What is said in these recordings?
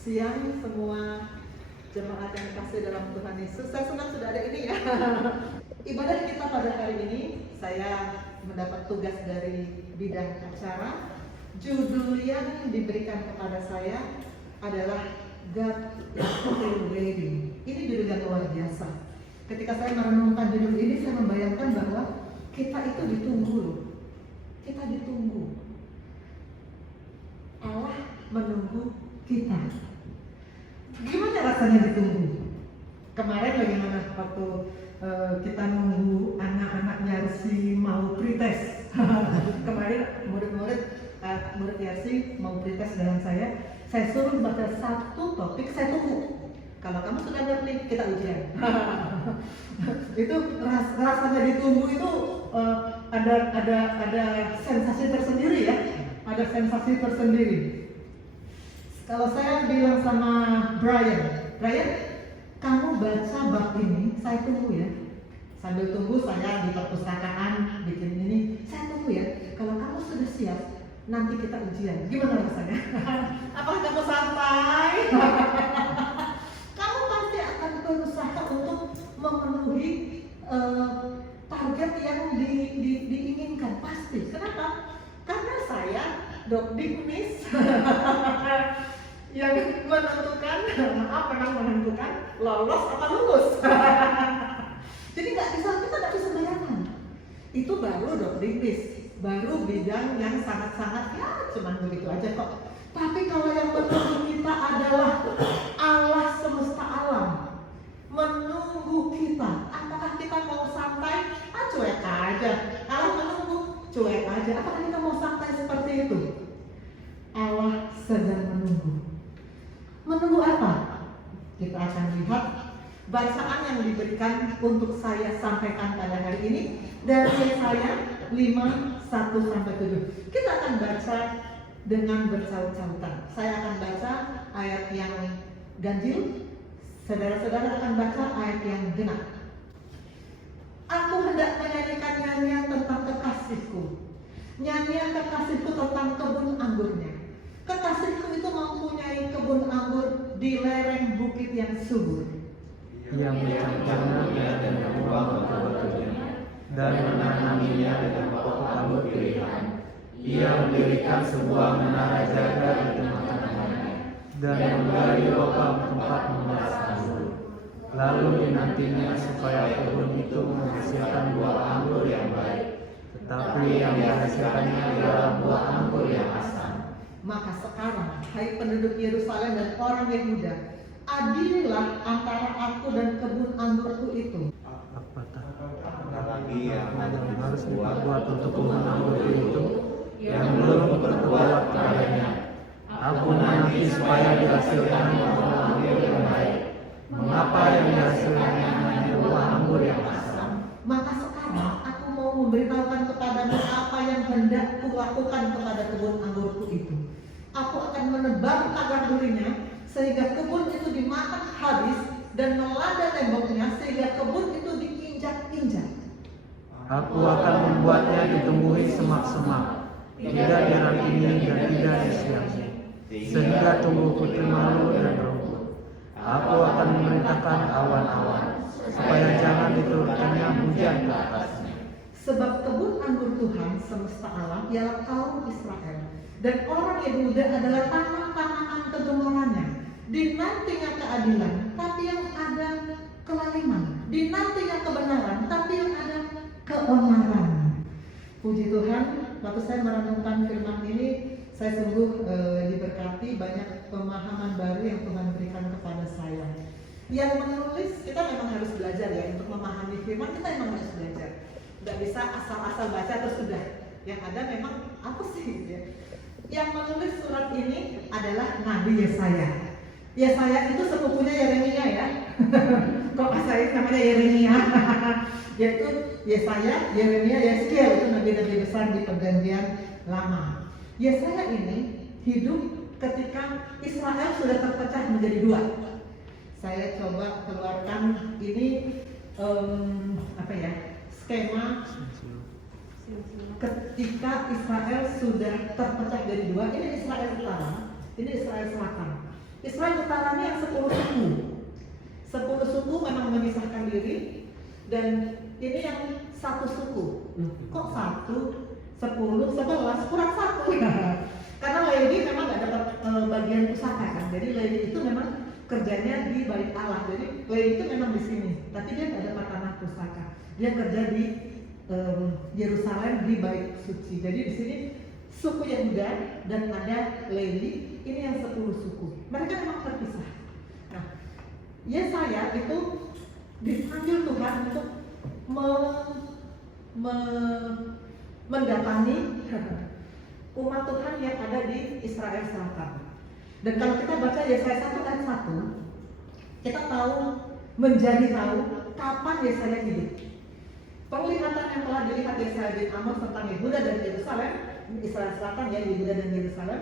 siang semua jemaat yang dikasih dalam Tuhan Yesus. Saya senang sudah ada ini ya. Ibadah kita pada hari ini, saya mendapat tugas dari bidang acara. Judul yang diberikan kepada saya adalah God is still waiting. Ini judul yang luar biasa. Ketika saya merenungkan judul ini, saya membayangkan bahwa kita itu ditunggu loh. Kita ditunggu. Allah menunggu kita. Gimana rasanya ditunggu? Kemarin bagaimana waktu kita nunggu anak-anaknya Yarsi mau pretest. Kemarin murid Yarsi mau pretest dengan saya suruh baca satu topik, saya tunggu. Kalau kamu sudah ngerti, kita ujian. Itu rasanya ditunggu itu ada sensasi tersendiri ya. Ada sensasi tersendiri. Kalau saya bilang sama Brian, kamu baca bab ini, saya tunggu ya. Sambil tunggu saya di perpustakaan bikin ini, saya tunggu ya. Kalau kamu sudah siap, nanti kita ujian. Gimana rasanya? Apakah kamu santai? Kamu pasti akan berusaha untuk memenuhi target yang diinginkan, pasti. Kenapa? Karena saya Dok Dignis yang menentukan, menentukan lolos apa lulus. Jadi kita nggak bisa bayangkan. Itu baru Dok Dignis, baru bidang yang sangat-sangat ya cuman begitu aja kok. Tapi kalau yang menunggu kita adalah Allah semesta alam, menunggu kita. Apakah kita mau santai? Cuek aja. Allah menunggu, cuek aja. Apakah kita mau santai seperti itu? Allah sedang menunggu. Menunggu apa? Kita akan lihat bacaan yang diberikan untuk saya sampaikan pada hari ini dari Yesaya 5:1-7. Kita akan baca dengan bersaut-sautan. Saya akan baca ayat yang ganjil, saudara-saudara akan baca ayat yang genap. Aku hendak menyanyikan nyanyian tentang kekasihku, nyanyian kekasihku tentang kebun anggurnya. Kekasihku itu mempunyai kebun anggur di lereng bukit yang subur. Ia mencampurnya dengan uang batu-batunya dan menanaminya dengan pokok anggur pilihan. Ia mendirikan sebuah menara jaga di tengah-tengahnya dan menggali lubang tempat memeras anggur. Lalu dinantinya supaya kebun itu menghasilkan buah anggur yang baik, tetapi yang dihasilkannya adalah buah anggur yang asam. Maka sekarang, hai penduduk Yerusalem dan orang Yehuda, adililah antara aku dan kebun anggurku itu. Lagi yang harus diperbuat untuk kebun anggur itu yang belum berbuat padanya. Aku menanti supaya dihasilkan buah anggur yang baik. Mengapa yang dihasilkannya hanya buah anggur yang asam? Maka sekarang aku mau memberitahukan kepadamu apa yang hendak kulakukan kepada kebun anggurku itu. Aku akan menebang pagar durinya sehingga kebun itu dimakan habis dan melanda temboknya sehingga kebun itu diinjak-injak. Aku akan membuatnya ditumbuhi semak-semak, tidak dirantingi dan tidak disiangi, sehingga tumbuh putih malu dan rumput. Aku akan memerintahkan awan-awan supaya jangan diturunkannya hujan ke atasnya. Sebab kebun anggur Tuhan semesta alam ialah kaum Israel, dan orang Yehuda adalah tanam-tanaman kegemarannya. Dinantinya keadilan, tapi yang ada kelaliman. Dinantinya kebenaran, tapi yang ada keonaran. Puji Tuhan, waktu saya merenungkan firman ini, saya sungguh diberkati banyak pemahaman baru yang Tuhan berikan kepada saya. Yang menulis, kita memang harus belajar ya, untuk memahami firman kita memang harus belajar. Nggak bisa asal-asal baca terus sudah. Yang ada memang apa sih ya? Yang menulis surat ini adalah Nabi Yesaya. Yesaya itu sepupunya Yeremia ya. Kok saya namanya Yeremia? Yaitu Yesaya, Yeremia, Yeskiel itu nabi-nabi besar di Perjanjian Lama. Yesaya ini hidup ketika Israel sudah terpecah menjadi dua. Saya coba keluarkan ini skema ketika Israel sudah terpecah jadi dua. Ini Israel Utara, ini Israel Selatan. Israel utaranya yang 10 suku. 10 suku memang memisahkan diri, dan ini yang satu suku. Kok 1, 10, 11, kurang 1 ya. Karena Lewi memang nggak dapat bagian pusaka kan. Jadi Lewi itu memang kerjanya di Bait Allah. Jadi Lewi itu memang di sini, tapi dia nggak dapat tanah pusaka. Dia kerja di Yerusalem di Bait Suci. Jadi di sini suku Yehuda dan ada Lewi, ini yang 10 suku. Mereka memang terpisah. Nah, Yesaya itu dipanggil Tuhan untuk mendatangi umat Tuhan yang ada di Israel Selatan. Dan kalau kita baca Yesaya 1 ayat 1, kita menjadi tahu kapan Yesaya hidup. Penglihatan yang telah dilihat Yesaya bin Amos tentang Yehuda dan Yerusalem, Israel Selatan ya, Yehuda dan Yerusalem,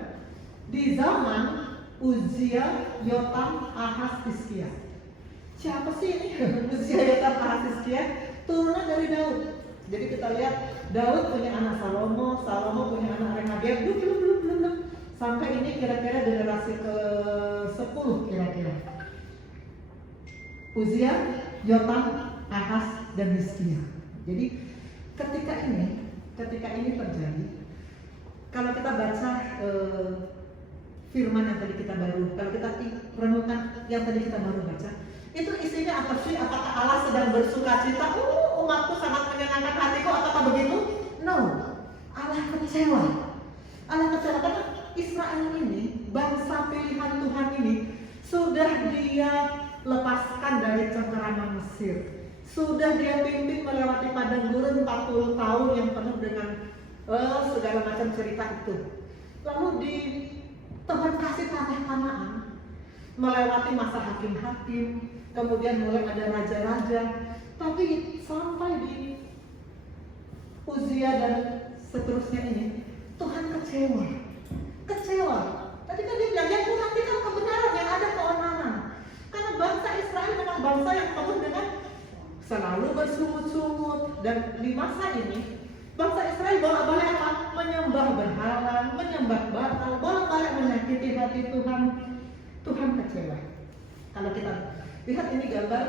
di zaman Uzia, Yotam, Ahaz, Hizkia. Siapa sih ini? Uzia, Yotam, Ahaz, Hizkia turunan dari Daud. Jadi kita lihat Daud punya anak Salomo, Salomo punya anak Rehabeam, belum. Sampai ini kira-kira generasi ke-10 kira-kira. Uzia, Yotam, Ahaz, dan Hizkia. Jadi ketika ini terjadi, kalau kita baca firman yang tadi kita baru, kalau kita renungkan yang tadi kita baru baca, itu isinya apa sih? Apakah Allah sedang bersuka cita? Umatku sangat menyenangkan hatiku, apakah begitu? No, Allah kecewa. Allah kecewa karena Israel ini, bangsa pilihan Tuhan ini, sudah dia lepaskan dari cengkeraman Mesir. Sudah dia pimpin melewati padang gurun 40 tahun yang penuh dengan segala macam cerita itu. Lalu Tuhan kasih tanah Kanaan, melewati masa hakim-hakim, kemudian mulai ada raja-raja. Tapi sampai di Uzia dan seterusnya ini, Tuhan kecewa. Tadi kan dia bilang, yang perhatikan kebenaran, yang ada keonaran. Karena bangsa Israel memang bangsa yang penuh dengan selalu bersungut-sungut, dan di masa ini bangsa Israel bolak-balik apa? Menyembah berhala, menyembah batal, bolak-balik menyakiti hati Tuhan. Tuhan kecewa. Kalau kita lihat ini gambar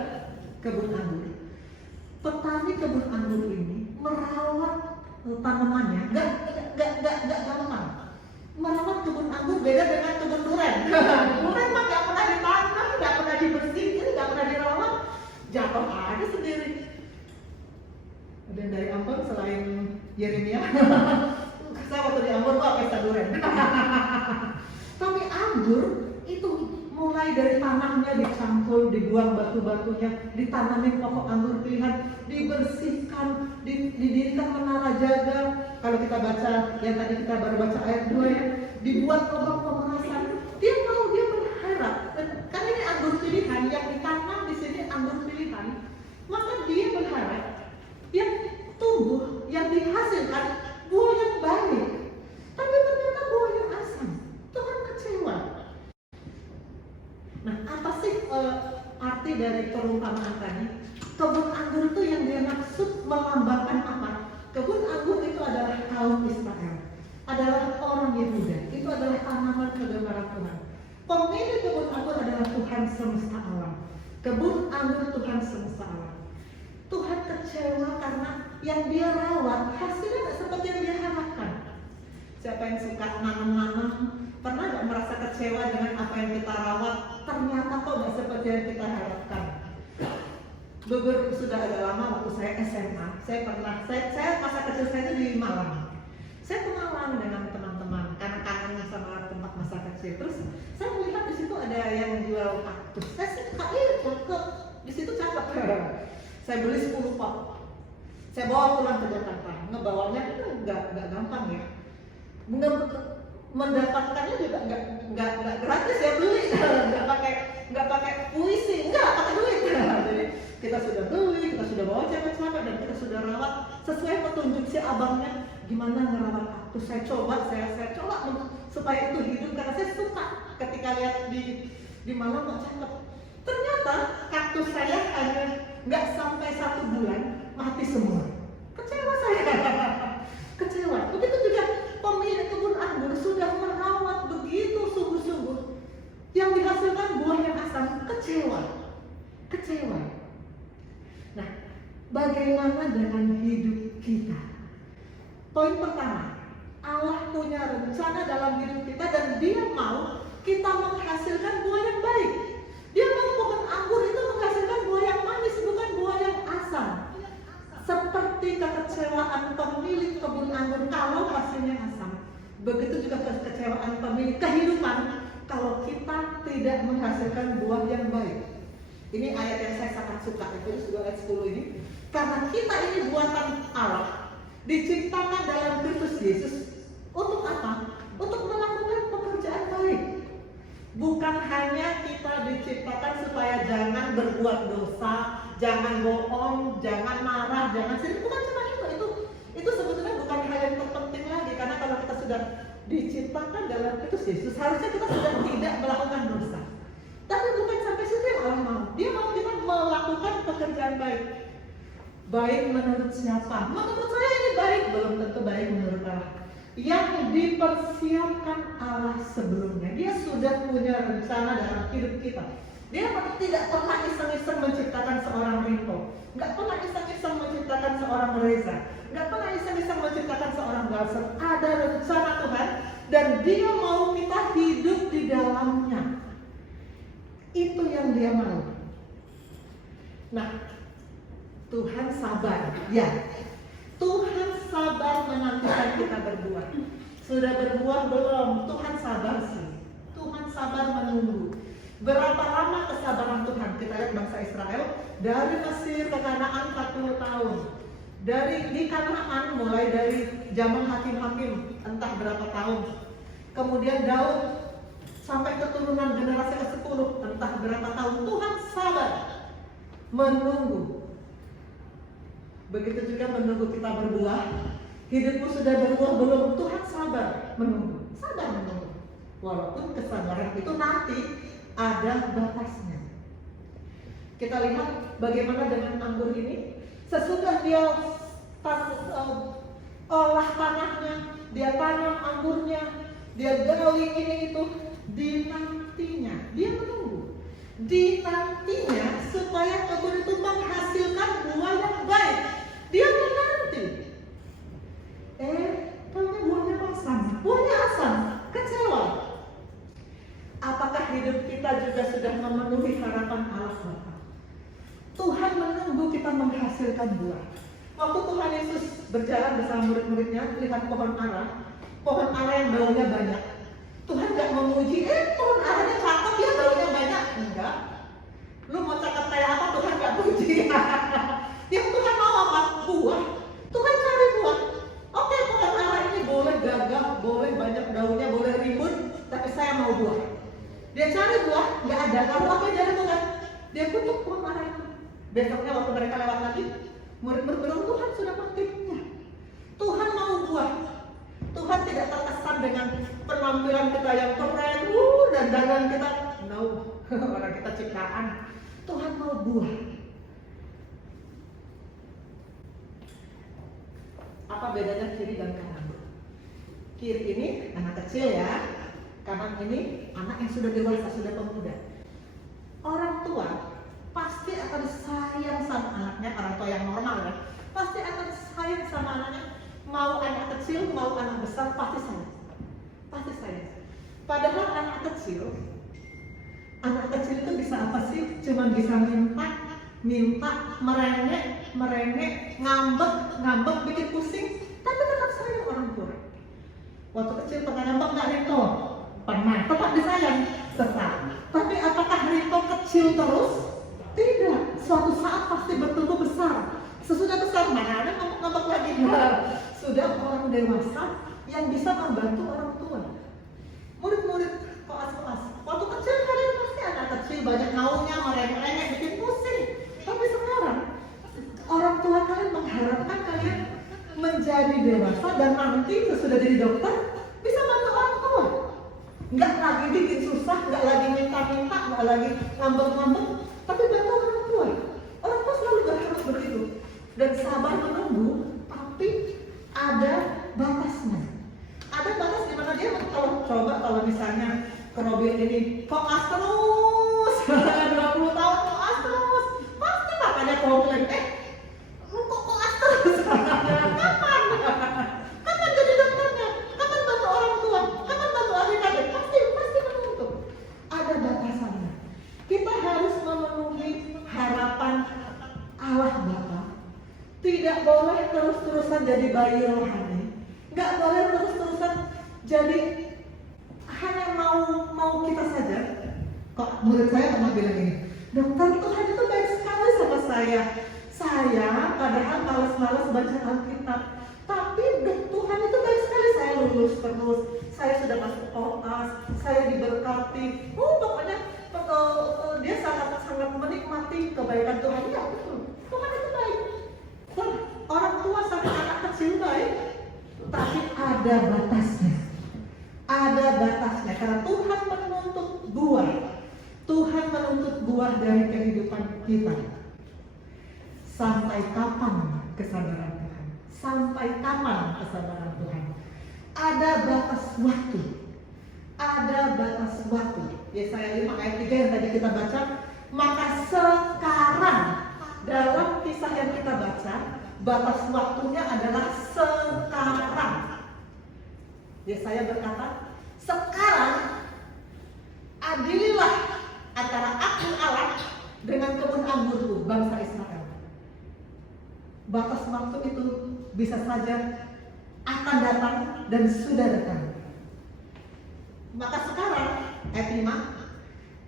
kebun anggur. Petani kebun anggur ini merawat tanamannya, nggak gampang. Merawat kebun anggur beda dengan kebun durian. Durian mah nggak pernah ditanam, nggak pernah dibersihin, nggak pernah dirawat, jatuh aja sendiri. Dan dari Ambon selain Yeremia, saya waktu di Ambon kok pesta durian. Tapi anggur itu mulai dari tanahnya dicampur, dibuang batu-batunya, ditanamin pokok anggur pilihan, dibersihkan, didirikan menara jaga. Kalau kita baca yang tadi kita baru baca ayat 2 ya, dibuat lubang pemerasan. Dia berharap, karena ini anggur pilihan yang ditanam di sini anggur pilihan, maka dia berharap yang tumbuh, yang dihasilkan buah yang baik. Tapi ternyata buah yang asam. Tuhan kecewa. Nah, apa sih arti dari perumpamaan tadi? Kebun anggur itu yang dia maksud melambangkan apa? Kebun anggur itu adalah kaum Israel, adalah orang Yehuda, itu adalah tanaman kegemaran Tuhan. Pemilik kebun anggur adalah Tuhan semesta alam. Kebun anggur Tuhan semesta alam. Tuhan kecewa karena yang dia rawat hasilnya tidak seperti yang dia harapkan. Siapa yang suka nanam-nanam, pernah nggak merasa kecewa dengan apa yang kita rawat? Ternyata kok nggak seperti yang kita harapkan. Sudah agak lama waktu saya SMA, saya masa kecil saya itu di Malang. Saya ke Malang dengan teman-teman, karena kangen sama tempat masa kecil. Terus saya melihat di situ ada yang jual kaktus. Saya suka, di situ cakep. Saya beli 10 pot. Saya bawa pulang ke Jakarta. Ngebawanya itu nggak gampang ya. Mendapatkannya juga nggak gratis ya, beli. nggak pakai puisi, nggak pakai duit. Jadi kita sudah beli, kita sudah bawa capek-capek, dan kita sudah rawat sesuai petunjuk si abangnya gimana ngerawat kaktus. Saya coba supaya itu hidup, karena saya suka ketika lihat di Malang kok cakep. Ternyata kaktus saya hanya nggak sampai 1 bulan mati semua. Kecewa saya. Kecewa. Begitu juga pemilik kebun anggur sudah merawat begitu sungguh-sungguh. Yang dihasilkan bagaimana dengan hidup kita? Poin pertama, Allah punya rencana dalam hidup kita dan Dia mau kita menghasilkan buah yang baik. Dia mau pohon anggur itu menghasilkan buah yang manis, bukan buah yang asam. Seperti kekecewaan pemilik kebun anggur kalau hasilnya asam, begitu juga kekecewaan pemilik kehidupan kalau kita tidak menghasilkan buah yang baik. Ini ayat yang saya sangat suka, itu ayat 10 ini. Karena kita ini buatan Allah, diciptakan dalam Kristus Yesus. Untuk apa? Untuk melakukan pekerjaan baik. Bukan hanya kita diciptakan supaya jangan berbuat dosa, jangan bohong, jangan marah, jangan sedih. Bukan cuma itu. Itu sebetulnya bukan hal yang terpenting lagi. Karena kalau kita sudah diciptakan dalam Kristus Yesus, harusnya kita sudah tidak melakukan dosa. Tapi bukan sampai situ yang Allah mau. Dia mau kita melakukan pekerjaan baik. Baik menurut siapa? Menurut saya ini baik, belum tentu baik menurut Allah. Yang dipersiapkan Allah sebelumnya. Dia sudah punya rencana dalam hidup kita. Dia tidak pernah iseng-iseng menciptakan seorang Rinto, nggak pernah iseng-iseng menciptakan seorang Reza, nggak pernah iseng-iseng menciptakan seorang Galser. Ada rencana Tuhan dan Dia mau kita hidup di dalamnya. Itu yang Dia mau. Nah, Tuhan sabar, ya. Tuhan sabar menantikan kita berbuah. Sudah berbuah belum? Tuhan sabar sih. Tuhan sabar menunggu. Berapa lama kesabaran Tuhan? Kita lihat bangsa Israel dari Mesir ke Kanaan 40 tahun. Di Kanaan mulai dari zaman hakim-hakim entah berapa tahun. Kemudian Daud sampai keturunan generasi ke-10 entah berapa tahun. Tuhan sabar menunggu. Begitu juga menunggu kita berbuah. Hidupmu sudah berbuah belum? Tuhan sabar menunggu. Sabar menunggu. Walaupun kesabaran itu nanti ada batasnya. Kita lihat bagaimana dengan anggur ini. Sesudah dia olah tanahnya, dia tanam anggurnya, dia gali ini itu, dinantinya, dia menunggu. Dinantinya supaya kebun itu menghasilkan buah yang baik. Dia menanti. Taunya buahnya asam. Buahnya asam. Kecewa. Apakah hidup kita juga sudah memenuhi harapan Allah Bapa? Tuhan menunggu kita menghasilkan buah. Waktu Tuhan Yesus berjalan bersama murid-muridnya, lihat pohon ara yang daunnya banyak. Tuhan gak memuji, pohon aranya cakep ya, daunnya banyak. Enggak. Lu mau cakep kayak apa, Tuhan gak puji. Yang Tuhan mau apa? Buah. Tuhan cari buah. Oke, pohon ara ini boleh gagah, boleh banyak daunnya, boleh ribut, tapi saya mau buah. Dia cari buah, nggak ada. Lalu apa yang jadi Tuhan? Dia tutup pohon ara itu. Besoknya waktu mereka lewat lagi, murid-murid bilang, Tuhan sudah matinya. Tuhan mau buah. Tuhan tidak terkesan dengan penampilan kita yang keren, dan dandan kita. No, orang kita ciptaan. Tuhan mau buah. Apa bedanya kiri dan kanan? Kiri ini anak kecil ya, kanan ini anak yang sudah dewasa, sudah pemuda. Orang tua pasti akan sayang sama anaknya, orang tua yang normal ya, pasti akan sayang sama anaknya. Mau anak kecil, mau anak besar, pasti sayang. Pasti sayang. Padahal anak kecil itu bisa apa sih? Cuman bisa minta, merengek, ngambek, bikin pusing, tapi tetap sayang orang tua. Waktu kecil pernah ngambek nggak Rito? Pernah, tetap disayang, tetap. Tapi apakah Rito kecil terus? Tidak, suatu saat pasti bertumbuh besar. Sesudah besar, mana ada ngambek lagi? Sudah orang dewasa yang bisa membantu orang tua. Murid-murid koas-koas, waktu kecil kalian pasti anak kecil banyak maunya, merengek, bikin pusing. Tapi sekarang orang tua kalian mengharapkan kalian menjadi dewasa dan nanti sesudah jadi dokter bisa bantu orang tua. Nggak lagi bikin susah, nggak lagi minta-minta, nggak lagi ngambek-ngambek, tapi bantu orang tua. Orang tua selalu berharap begitu dan sabar menunggu, tapi ada batasnya. Ada batas di mana dia kalau misalnya ke mobil ini koas terus 20 tahun koas terus, pasti makanya komplain, menjadi bayi rohani, nggak boleh terus-terusan jadi hanya mau kita saja. Kok murid saya pernah bilang ini, dokter, Tuhan itu baik sekali sama saya. Saya padahal malas-malas baca Alkitab, tapi Tuhan itu baik sekali. Saya lulus terus, saya sudah masuk OAS, saya diberkati. Pokoknya dia sangat menikmati kebaikan Tuhan. Ya betul, Tuhan itu baik. Orang tua sampai anak kecil baik, tapi ada batasnya. Ada batasnya, karena Tuhan menuntut buah. Tuhan menuntut buah dari kehidupan kita. Sampai kapan kesabaran Tuhan? Sampai kapan kesabaran Tuhan? Ada batas waktu. Ada batas waktu. Yesaya 5 ayat 3 yang tadi kita baca. Maka sekarang, dalam kisah yang kita baca, batas waktunya adalah sekarang. Yesaya berkata, sekarang adililah antara aku Allah dengan kebun anggurku bangsa Israel. Batas waktu itu bisa saja akan datang dan sudah datang. Maka sekarang ayat 5,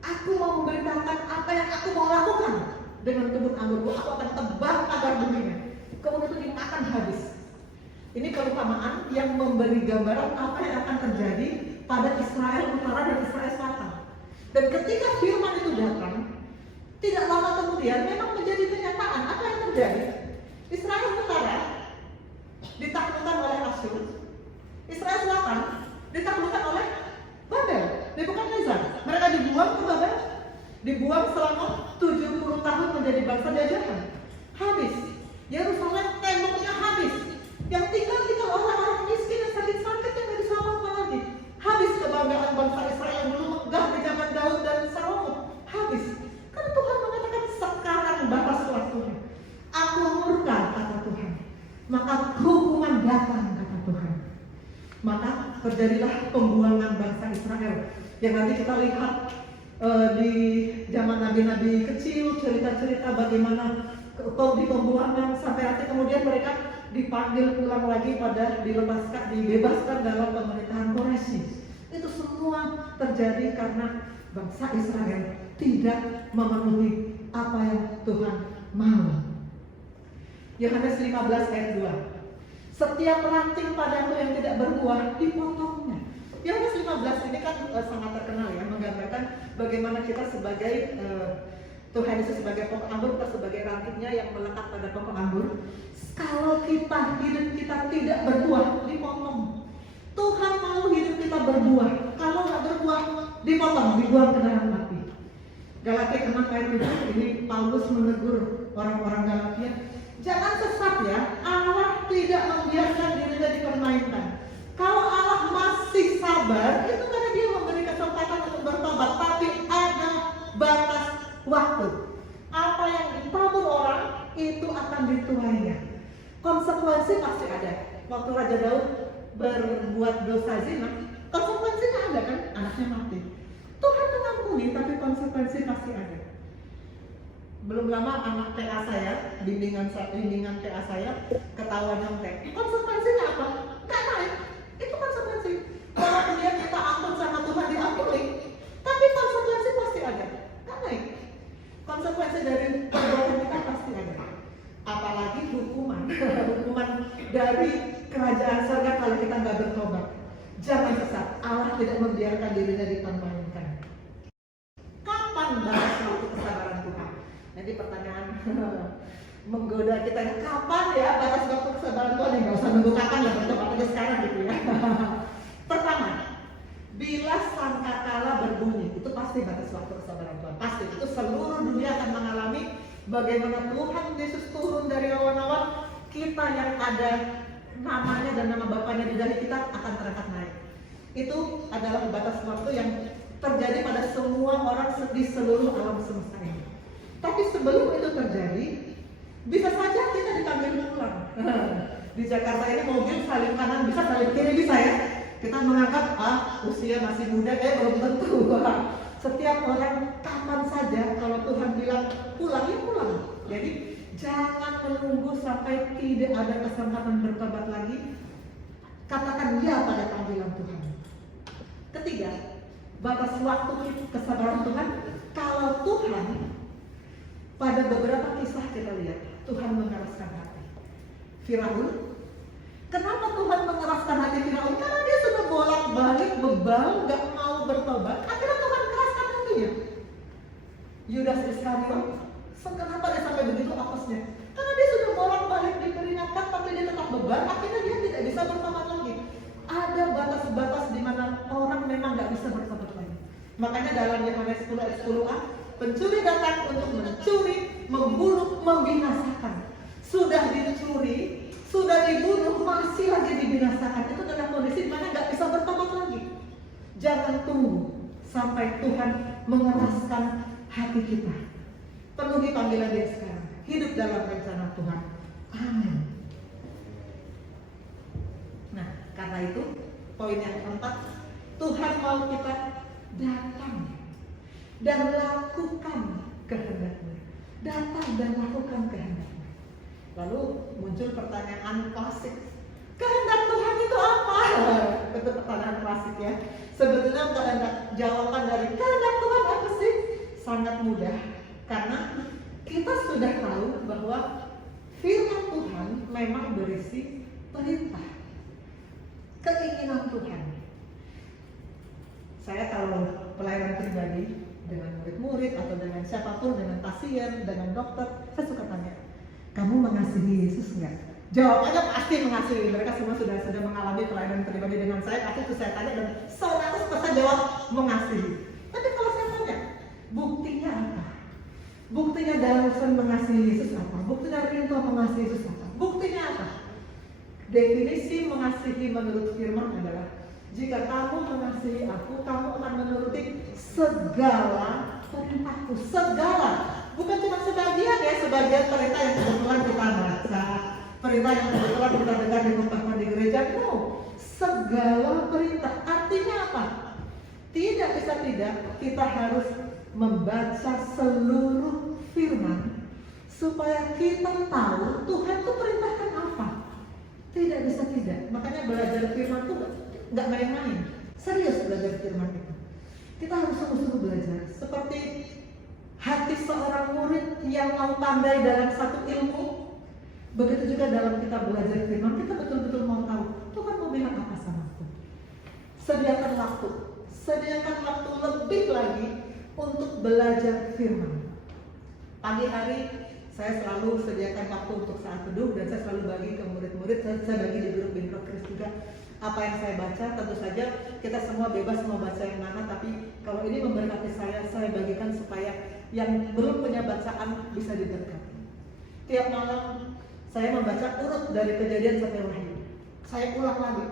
aku mau memberitakan apa yang aku mau lakukan dengan kebun anggurku. Aku akan tebang pagar buminya, kebun itu dimakan habis. Ini perumpamaan yang memberi gambaran apa yang akan terjadi pada Israel Utara dan Israel Selatan. Dan ketika firman itu datang, tidak lama kemudian memang menjadi kenyataan. Apa yang terjadi? Israel Utara ditaklukkan oleh Asyur, Israel Selatan ditaklukkan oleh Babel, Nebukadnezar. Mereka dibuang ke Babel, dibuang selama 70 tahun menjadi bangsa jajahan. Habis, Yerusalem temboknya habis. Yang tinggal orang-orang miskin yang sakit-sakit yang tidak diselamatkan lagi. Habis kebanggaan bangsa Israel yang dulu megah di zaman Daud dan Salomo. Habis. Karena Tuhan mengatakan sekarang batas waktunya. Aku murka, kata Tuhan. Maka hukuman datang, kata Tuhan. Maka terjadilah pembuangan bangsa Israel. Yang nanti kita lihat di zaman nabi-nabi kecil, cerita-cerita bagaimana di pembuangan sampai nanti kemudian mereka dipanggil pulang lagi pada dibebaskan dalam pemerintahan Quraisy. Itu semua terjadi karena bangsa Israel tidak memenuhi apa yang Tuhan mau. Yohanes 15 ayat 2. Setiap ranting padamu yang tidak berbuah dipotongnya. Yohanes 15 ini kan sangat terkenal ya, menggambarkan bagaimana kita sebagai Tuhan Yesus sebagai pokok anggur, kita sebagai rantingnya yang melekat pada pokok anggur. Kalau hidup kita tidak berbuah, dipotong. Tuhan mau hidup kita berbuah. Kalau nggak berbuah, dipotong, dibuang ke dalam api. Galatia 6 ayat 7, ini Paulus menegur orang-orang Galatia. Jangan sesat ya, Allah tidak membiarkan dirinya dipermainkan. Kalau Allah masih sabar, itu karena dia memberi kesempatan untuk bertobat. Tapi ada batas waktu. Apa yang ditabur orang, itu akan dituainya. Konsekuensi pasti ada. Waktu Raja Daud berbuat dosa zina, konsekuensinya ada kan? Anaknya mati. Tuhan mengampuni, tapi konsekuensi pasti ada. Belum lama anak TA saya, bimbingan TA saya, ketahuan nyontek. Konsekuensinya apa? Gak naik. Itu konsekuensi. Kalau dia minta ampun sama Tuhan diampuni, tapi konsekuensi pasti ada. Gak naik. Konsekuensi dari perbuatan kita pasti ada. Apalagi hukuman dari kerajaan surga kalau kita nggak bertobat. Jangan sesat, Allah tidak membiarkan dirinya dipermainkan. Kapan batas waktu kesabaran Tuhan? Jadi pertanyaan menggoda kita, kapan ya batas waktu kesabaran Tuhan? Nggak usah nunggu kapan lah, bertobat aja sekarang gitu ya. Pertama, bila sangkakala berbunyi, itu pasti batas waktu kesabaran Tuhan. Pasti, itu seluruh dunia akan mengalami bagaimana Tuhan Yesus turun dari awan-awan, kita yang ada namanya dan nama Bapaknya di dahi kita akan terangkat naik. Itu adalah batas waktu yang terjadi pada semua orang di seluruh alam semesta ini. Tapi sebelum itu terjadi, bisa saja kita dipanggil pulang. Di Jakarta ini mobil salib kanan bisa, salib kiri bisa ya. Kita menganggap usia masih muda, belum tentu. Setiap orang kapan saja kalau Tuhan bilang pulang, ya pulang. Jadi Jangan menunggu sampai tidak ada kesempatan bertobat lagi. Katakan ya pada panggilan Tuhan. Ketiga, batas waktu kesabaran Tuhan. Kalau Tuhan, pada beberapa kisah kita lihat, Tuhan mengeraskan hati Firaun. Kenapa Tuhan mengeraskan hati Firaun? Karena dia sudah bolak-balik bebal, gak mau bertobat. Akhirnya Tuhan keraskan hatinya. Yudas Iskariot, kenapa dia sampai begitu apesnya? Karena dia sudah bolak-balik diperingatkan, tapi dia tetap bebal. Akhirnya dia tidak bisa bertobat lagi. Ada batas-batas di mana orang memang gak bisa bertobat lagi. Makanya dalam Yohanes 10 ayat 10a, pencuri datang untuk mencuri, membunuh, membinasakan. Sudah dicuri, sudah dibunuh, masih lagi dibinasakan. Itu dalam kondisi di mana nggak bisa bertobat lagi. Jangan tunggu sampai Tuhan mengeraskan hati kita. Penuhi panggilan dia sekarang. Hidup dalam rencana Tuhan. Amin. Nah, karena itu poin yang keempat, Tuhan mau kita datang dan lakukan kehendak-Nya. Datang dan lakukan kehendak-Nya. Lalu muncul pertanyaan klasik, kehendak Tuhan itu apa? Itu pertanyaan klasik ya. Sebetulnya kehendak, jawaban dari kehendak Tuhan apa sih? Sangat mudah, karena kita sudah tahu bahwa firman Tuhan memang berisi perintah, keinginan Tuhan. Saya kalau pelayanan pribadi dengan murid-murid atau dengan siapapun, dengan pasien, dengan dokter, saya suka tanya, kamu mengasihi Yesus enggak? Jawabannya pasti mengasihi. Mereka semua sudah mengalami pelayanan pribadi dengan saya. Pasti itu saya tanya dan 100% jawab mengasihi. Tapi kalau saya tanya, buktinya apa? Buktinya Dawson mengasihi Yesus apa? Buktinya Rinto mengasihi Yesus apa? Buktinya apa? Definisi mengasihi menurut firman adalah, jika kamu mengasihi aku, kamu akan menuruti segala perintahku. Segala, bukan cuma sebagian ya, sebagian perintah yang kebetulan kita baca, perintah yang kebetulan kita dengar di khotbah di gereja. No, segala perintah. Artinya apa? Tidak bisa tidak, kita harus membaca seluruh firman supaya kita tahu Tuhan itu perintahkan apa. Tidak bisa tidak. Makanya belajar firman itu nggak main-main. Serius belajar firman itu. Kita harus sungguh-sungguh belajar. Seperti hati seorang murid yang mau pandai dalam satu ilmu, begitu juga dalam kita belajar firman, kita betul-betul mau tahu Tuhan mau bilang apa sama aku. Sediakan waktu lebih lagi untuk belajar firman. Pagi hari saya selalu sediakan waktu untuk saat teduh, dan saya selalu bagi ke murid-murid. Saya bagi di grup Bintang Kris juga apa yang saya baca. Tentu saja kita semua bebas mau baca yang mana, tapi kalau ini memberkati saya bagikan supaya yang belum punya bacaan bisa diberkati. Tiap malam saya membaca urut dari Kejadian sampai Wahyu. Saya ulang lagi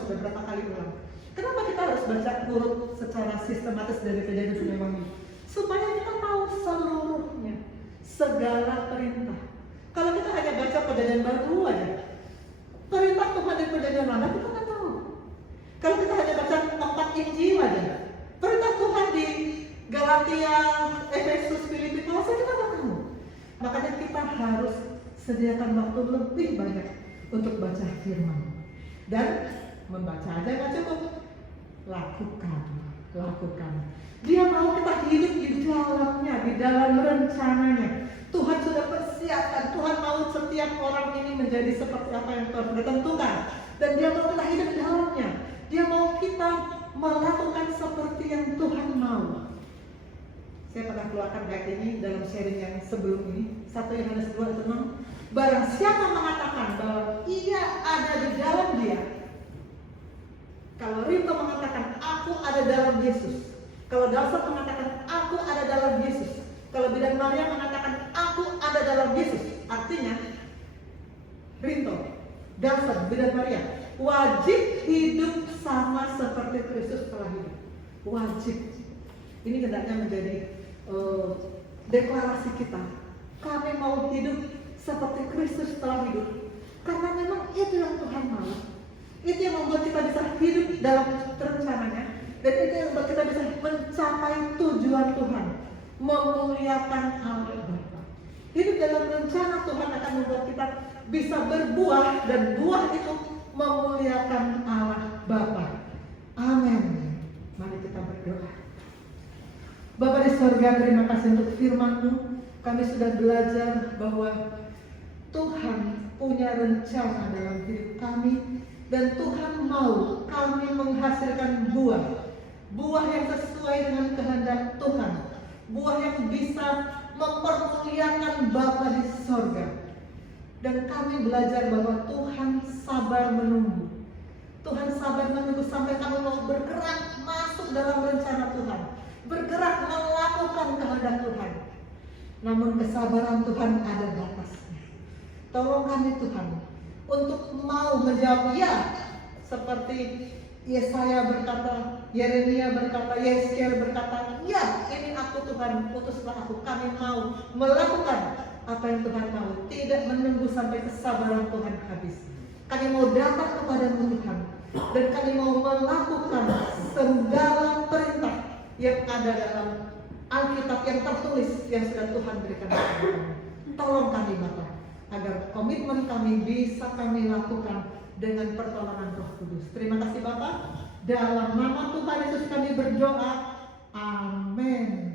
sudah berapa kali ulang. Kenapa kita harus baca urut secara sistematis dari Kejadian sampai Wahyu? Supaya kita tahu seluruhnya, segala perintah. Kalau kita hanya baca Perjanjian Baru aja, perintah Tuhan di Perjanjian Lama kita nggak tahu. Kalau kita hanya baca 4 Injil aja, perintah Tuhan di Galatia, Efesus, Filipi, Kolose kita nggak tahu. Makanya kita harus sediakan waktu lebih banyak untuk baca firman. Dan membaca aja nggak cukup, lakukan. Dia mau kita hidup di dalamnya, di dalam rencananya. Tuhan sudah persiapkan. Tuhan mau setiap orang ini menjadi seperti apa yang Tuhan sudah tentukan. Dan dia mau kita hidup di dalamnya. Dia mau kita melakukan seperti yang Tuhan mau. Saya pernah keluarkan ayat ini dalam sharing yang sebelum ini, 1 Yohanes 2 ayat 6. Barang siapa mengatakan bahwa ia ada di dalam dia. Kalau Rinto mengatakan aku ada dalam Yesus. Kalau Dawson mengatakan aku ada dalam Yesus. Kalau Bidan Maria mengatakan aku ada dalam Yesus. Artinya Rinto, Dawson, Bidan Maria wajib hidup sama seperti Kristus telah hidup. Wajib. Ini hendaknya menjadi deklarasi kita. Kami mau hidup seperti Kristus telah hidup. Karena memang itu yang Tuhan mau. Itu yang membuat kita bisa hidup dalam rencananya. Dan itu yang membuat kita bisa mencapai tujuan Tuhan. Memuliakan Allah Bapa. Hidup dalam rencana Tuhan akan membuat kita bisa berbuah, dan buah itu memuliakan Allah Bapa. Amin. Mari kita berdoa. Bapa di sorga, terima kasih untuk firman-Mu. Kami sudah belajar bahwa Tuhan punya rencana dalam hidup kami, dan Tuhan mau kami menghasilkan buah yang sesuai dengan kehendak Tuhan, buah yang bisa mempermuliakan Bapa di sorga. Dan kami belajar bahwa Tuhan sabar menunggu. Tuhan sabar menunggu sampai kami mau bergerak masuk dalam rencana Tuhan, bergerak melakukan kehendak Tuhan. Namun kesabaran Tuhan ada batasnya. Tolong kami Tuhan untuk mau menjawab ya, seperti Yesaya berkata, Yeremia berkata, Yeskiel berkata, ya ini aku Tuhan, utuslah aku. Kami mau melakukan apa yang Tuhan mau, tidak menunggu sampai kesabaran Tuhan habis. Kami mau datang kepada-Mu Tuhan, dan kami mau melakukan segala perintah yang ada dalam Alkitab yang tertulis yang sudah Tuhan berikan kepada kami. Tolong kami Bapa, agar komitmen kami bisa kami lakukan dengan pertolongan Roh Kudus. Terima kasih Bapa. Dalam nama Tuhan Yesus kami berdoa. Amin.